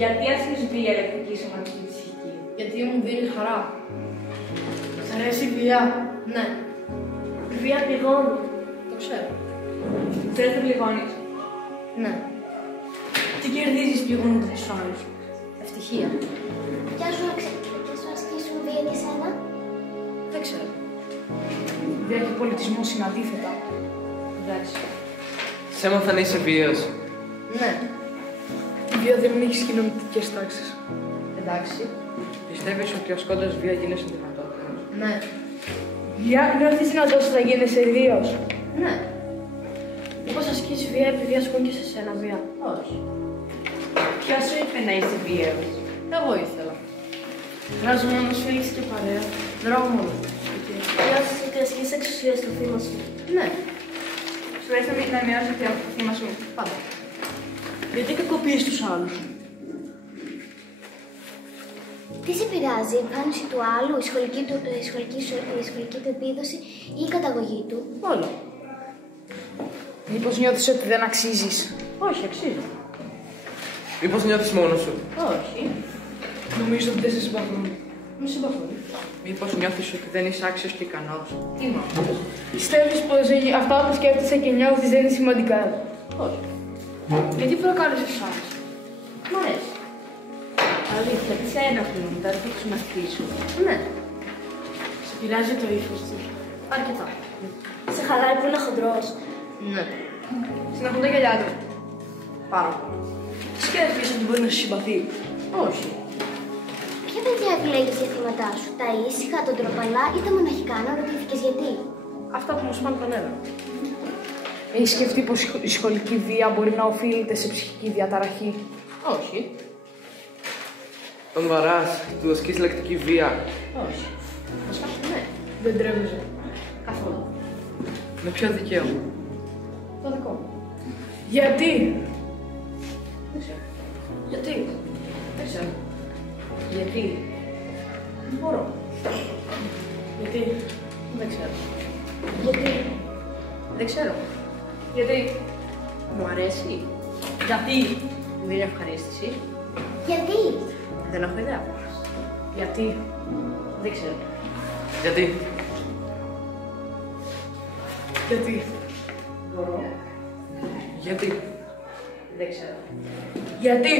Γιατί ασκείς βία ελεκτική, σωματική, ψυχική? Γιατί μου δίνει χαρά. Σ' αρέσει η βία? Ναι. Η βία πληγώνει. Το ξέρω. Θέλεις να πληγώνεις? Ναι. Τι κερδίζεις πληγώνοντας τους άλλους? Ευτυχία. Κι αν σου ασκήσουν βία και σένα? Δεν ξέρω. Βία και πολιτισμός είναι αντίθετα. Εντάξει. Σ' έμαθα να είσαι βίαιος. Ναι. Η βία δεν έχει κοινωνικές τάξεις. Εντάξει. Πιστεύεις ότι ασκώντας βία γίνεσαι δυνατότερος? Ναι. Νιώθεις δυνατός να γίνεσαι ιδίος? Ναι. Μήπως ασκείς βία επειδή ασκούν και σε σένα βία? Όχι. Ποιος σου είπε να είσαι βίαιος? Εγώ ήθελα. Εργαζόμενος, φίλης και παρέα. Δράω μόνο. Νιώθεις ότι ασκείς εξουσία στο θύμα σου? Ναι. Σου αρέσει να μοιράζεις το θύμα σου? Πάντα. Γιατί κακοποιείς τους άλλους? Τι σε πειράζει, η εμφάνιση του άλλου, η σχολική του επίδοση ή η καταγωγή του? Όλο. Μήπως νιώθεις ότι δεν αξίζεις? Όχι, αξίζει. Μήπως νιώθεις μόνος σου? Όχι. Νομίζω ότι δεν σε συμπαθούν. Με συμπαθούν. Μήπως νιώθεις ότι δεν είσαι άξιος και ικανός? Τι μάθεις? Πιστεύεις πως αυτά που σκέφτεσαι και νιώθεις δεν είναι σημαντικά? Όχι. Γιατί προκάλεσες τους άλλους? Μ' αρέσει. Αλήθεια, τι σε ενοχλούν, τα ρίχνεις τους μαθητής σου? Ναι. Σε πειράζει το ύφος του? Αρκετά. Σε χαλάει που είναι χοντρός? Ναι. Συναχούν τα γυαλιά του. Πάρα πολύ. Σκέφτεσαι ότι μπορεί να σε συμπαθεί? Όχι. Ποια παιδιά επιλέγεις για θύματά σου, τα ήσυχα, τον τροπαλά ή τα μοναχικά? Να ρωτήθηκες γιατί? Αυτά που μου σπάνε τα νεύρα. Έχεις σκεφτεί πως η σχολική βία μπορεί να οφείλεται σε ψυχική διαταραχή? Όχι. Τον βαράς, του ασκείς λεκτική βία? Όχι. Βασικά, ναι. Δεν τρέμιζε. Καθόλου. Με ποιο δικαίωμα? Το δικό μου. Γιατί? Δεν ξέρω. Γιατί? Δεν ξέρω. Γιατί? Δεν μπορώ. Γιατί? Δεν ξέρω. Γιατί? Δεν ξέρω. Γιατί? Μου αρέσει. Γιατί? Μου δίνει ευχαρίστηση. Γιατί? Δεν έχω ιδέα. Γιατί? Δεν ξέρω. Γιατί? Γιατί? Μπορώ. Γιατί? Δεν ξέρω. Γιατί?